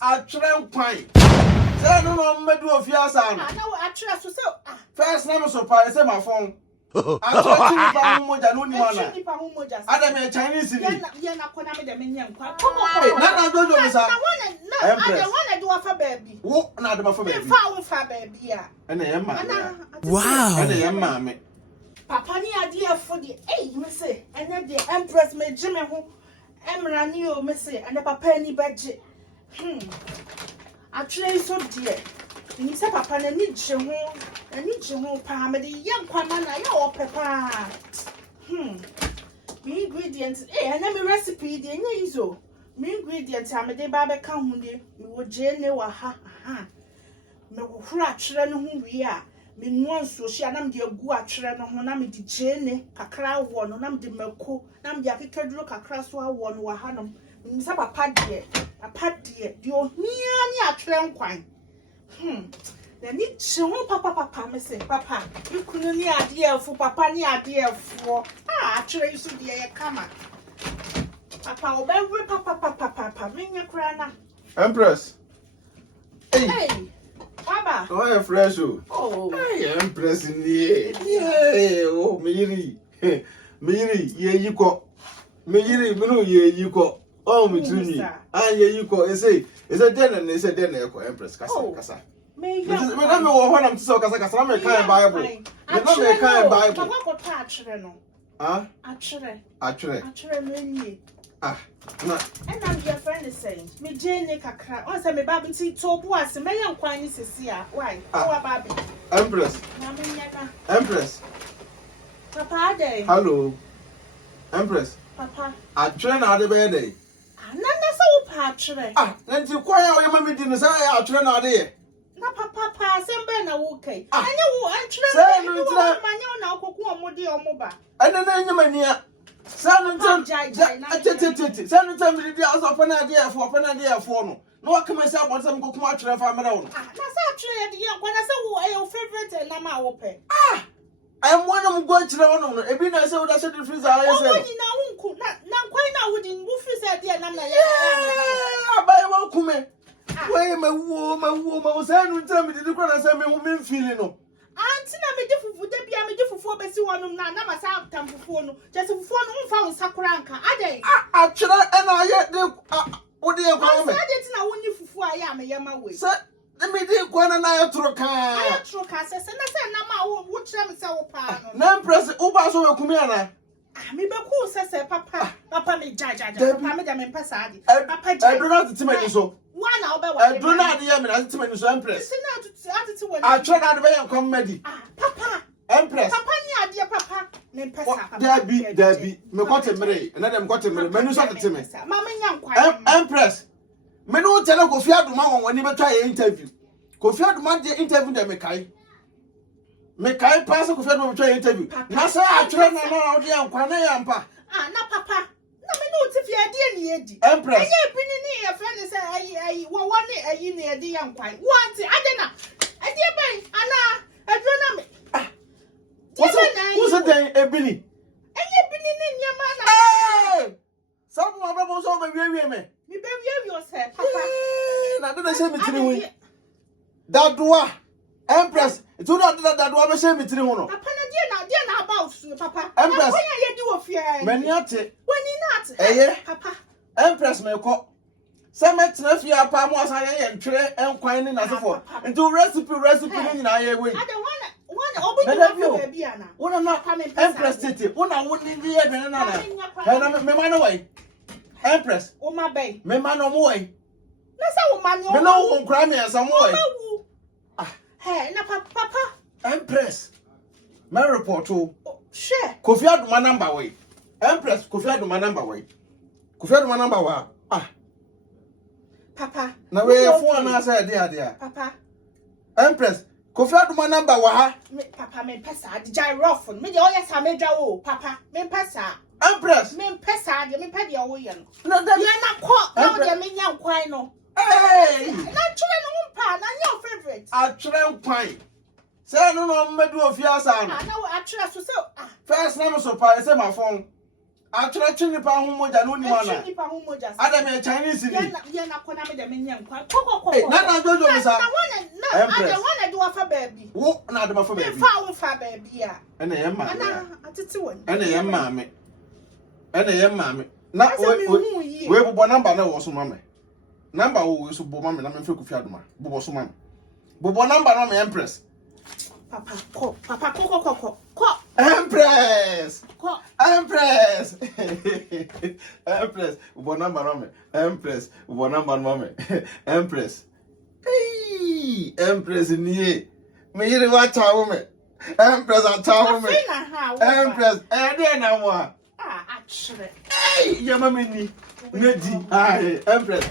Atwere kwan. Say no no medu ofiasa no. Na wo atwere so say First na me so pa say my phone. Atwere ti pa mo moja no ni mana. Ni pa mo moja. Adam e Chinese ni. Ye na kona me de me nya nkwa. Na dojo mi sa. Na Adam wanna do afa baby. Wo na Adam afa baby. Fa wo fa baby a. Ena ye ma. Wow. Ena ye ma me. Papa ni ade afo de me say ene de empress me gime ho. Emra ni o me say ene papa ni beje. Atwere so de. Ni say papa na ni gye ho pa me de ye nkwa na ya o pepa. Me ingredients ene me recipe de nya izo. Me ingredients am de ba be ka ho de me wo je ne wa ha. Me wo hura atwere no ho wi a me nuanso hia na me de agu atwere no ho na me de je ne kakra wo no na me de mako na me de akekaduro kakra so awo no wa ha no. Me say papa de ohia ni atwere nkwan. Na ni che ho papa me say papa ikunu ni ade afo papa ni ade afo atwere so de ye kama papa obenwe papa me nya kra na Empress. hey baba Oh yeah, fresh oh hey Empress ni yeah oh me yiri ye yiko me yiri me no ye yiko oh me tuni ye yiko e say den na say den na ko Empress kasa me na me wo ho na me so kasa me kan Bible me na me kan Bible papa ko ta atwere no atwere no ni na and I'm your friend is saying me jene kakra on say me baby nti to bu ase me yan kwan ni sesi a why o baby Empress na me nyana Empress papa dey hello Empress papa atwere na ade be dey na so wo pa atwere na nti kwa ya o yema me di no say atwere na ade ye na papa sembe na wo kai anya wo atwere say no no tira manya na okoku omode omoba ene na nyema nia Sanu tem tete sanu tem di aso pana de afo no na wakama say abon sam ko kuma atwere fa mera wo na say atwere de ye kwana say wo your favorite na ma wo pe I am one of go kire wo no ebi na say wo da shedi freezer aye say wo ni na wonku na kwai na wo di wo freezer de na na ye abai wo kume we ma sanu tem di ko na say me feeling no anti na me de fufu de bia me de fufu obesi wonum na ma sa tam fufu no je se fufu no mfa won sakura nka adai atwere na aye de wo de kwa me say de ti na woni fufu aye ameyama we say me de kwa na aye tro ka se na se na ma wo kire me se wo pa no na Empress wo ba so we kumi ana me be ku se papa me jaja papa me da me pesa ade papa jaja Adwenepahene timani so wana obe wa Adwenepahene ye me na timani so Empress se na atiti woni atwere na ade be ye komedi papa Empress papa ni ade papa me pesa papa Dabi me kote mere na dem kote mere menu so tete me mama nya nkwa Empress me no tele Kofi Adoma won ni betwa ye interview Kofi Adoma de interview de me kai pass Kofi Adoma betwa ye interview na say atwere na ode nkwa na ya mpa na papa na me no ti fi ade ni edi Empress enye bi ni ye friend say ayi wo woni ayi ni edi ya nkwa wanti ade na ade ben ana adwo na me what's the day ebini enye bini ni nyama na some mo babo so be wie me be yourself papa na de say me tiri hu dadua Empress itu na dadua be say me tiri hu no papa na dia na about su papa Empress when ye di wo fie mani ate when ni na ate papa Empress me ko say me tena fie apa mo asan ye ntwere enkwan ni na sefo nti recipe ni na ye we ade one obi you baby ana wona na Empress tete wona woni ye dwen na me ma no wai Empress o ma bay me ma no mo wai na say wo ma no me no wo nkra me asa mo wai hey na papa Empress me report o share Kofi Adoma number wai Empress Kofi Adoma number wai Kofi Adoma number wa papa na we phone na say ade papa Empress Kofi Adoma number wa ha me papa me pesa ade jai rough me de oyes amedwa wo papa me pesa Empress me pesa ade me pede wo ye no no ye na ko na de me nya nkwan no na tire no mpa na nya favorite atwere nkwan say no medu ofia asa no na wo atwere so first na so pa say my phone Atwere twe nipa ho moja no ni mana. Nipa ho moja. Adam e Chinese ni. Ye na kona me de menye nkwa. Koko. Na jojo mi sa. Na wana do afa baby. Wo na de afa baby. Fa wo fa baby a. Ene ye ma. Ana atete won. Ene ye ma me. Na we bobo number na wo so ma me. Number wo so bobo ma me na me fe ku fi adoma. Bobo so ma me. Bobo number na me Empress. Papa, ko. Empress. Ko. Empress. Bobo number na me. Empress. Bobo number na me. Empress. Hey, Empress ni. Me yiri wa tawo me. Empress atawo me. Empress. Dey na mo a. Actually. Hey, your mommy ni. Nedi. Empress.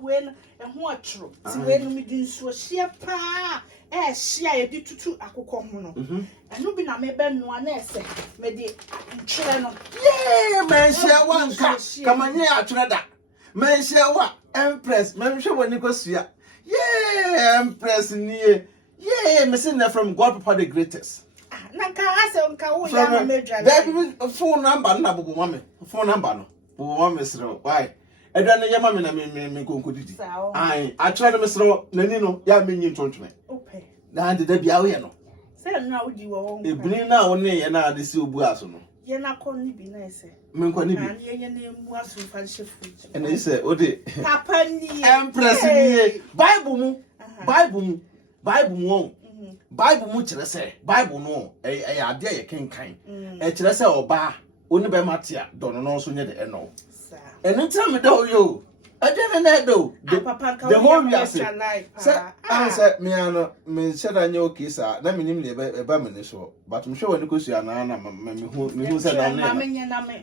When ho atro. Ti when me din so hia pa. Hia ye di tutu akokọ ho no. Enu bi na me be no na ese. Me di nkyere no. Yeah, man share one ka. Kamanye atwere da. Man share wa Empress. Man hwe woni kosua. Yeah, Empress ni. Yeah, me say na from God Papa the greatest. Nka ase nka wo ya na medwa. That phone number na bobo mama. Phone number no. Bobo mama sro. Why? Edwane ya mama na me konkudidi. Ai, atwere me sro nani no ya menyi ntontwe. Ope. Na de da bia wo ye no. Say na odi wo. Ebuni na wo ne ye na ade si obu aso no. Ye na ko ni bi na ese. Me nko ni bi. Na ye na emu aso fa hye fridge. And he said, "Ode Papa ni Empress ni Bible mu. Bible mu kire se Bible no e ade ye kenkan. E kire se oba oni be matia do no so nye de eno. Eno tell me do yo. Adwene na do. The whole year say. Say me ano me sheda nye okay sa na me nim le e ba me ne so. But me sure woni kosua na na me hu say na na.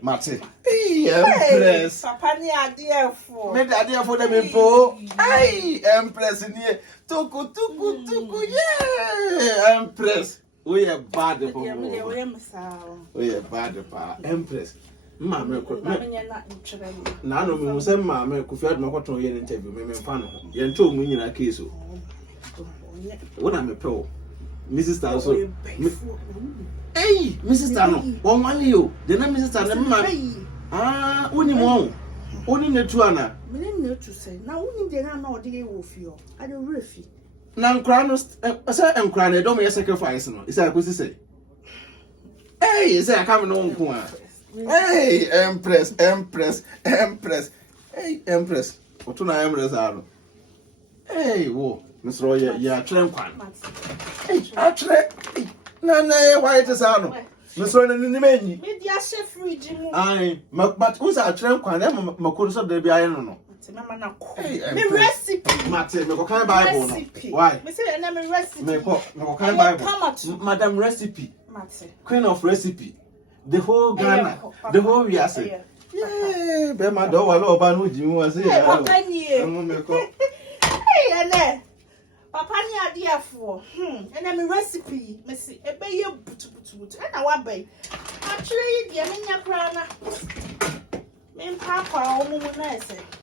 Mate. Empress. Papa ni adefo. Me adefo de me po. Ai, Empress ni. Tuku. Yeah, Empress. We are bad for. We are bad pa. Empress. Mama ko. Na no me say mama ko fi adoma ko ton ye interview me mfa no. Ye nto mu nyina case o. Wona me pe o. Mrs. Tanso. Hey, Mrs. Tano. Won wale yo. The name Mrs. Tano mama. Uni mo. Uni netu ana. Me ne netu say. Na uni de na odi e wo fi o. Ade refi. Na nkra no say nkra na do me sacrifice no. Isa akosi say. Hey, isa aka me no nko a. Hey, Empress. Hey, Empress. Oto na Empress aro. Hey, wo. Misro ye atwere nkwan. Hey, atwere. Na white sano. Misro na ni menyi. Me dia sh0ck mu. Ai, but usa atwere nkwan e makuru so de bia ye no. Mama na ko. Me recipe. Mate, me ko kan Bible no. Why? Me say na me recipe. Me ko kan Bible. Madam recipe. Mate. Queen of recipe. The whole Ghana, the whole Yase. Yeah, be my do wala oba no ji mu ase ya. Papa ni e. Hey, ene. Papa ni adefo. Ene me recipe. Me say ebe ye butu. Ena wa bai. Atwere yi de me nya kra na. Me papa o mu na ese.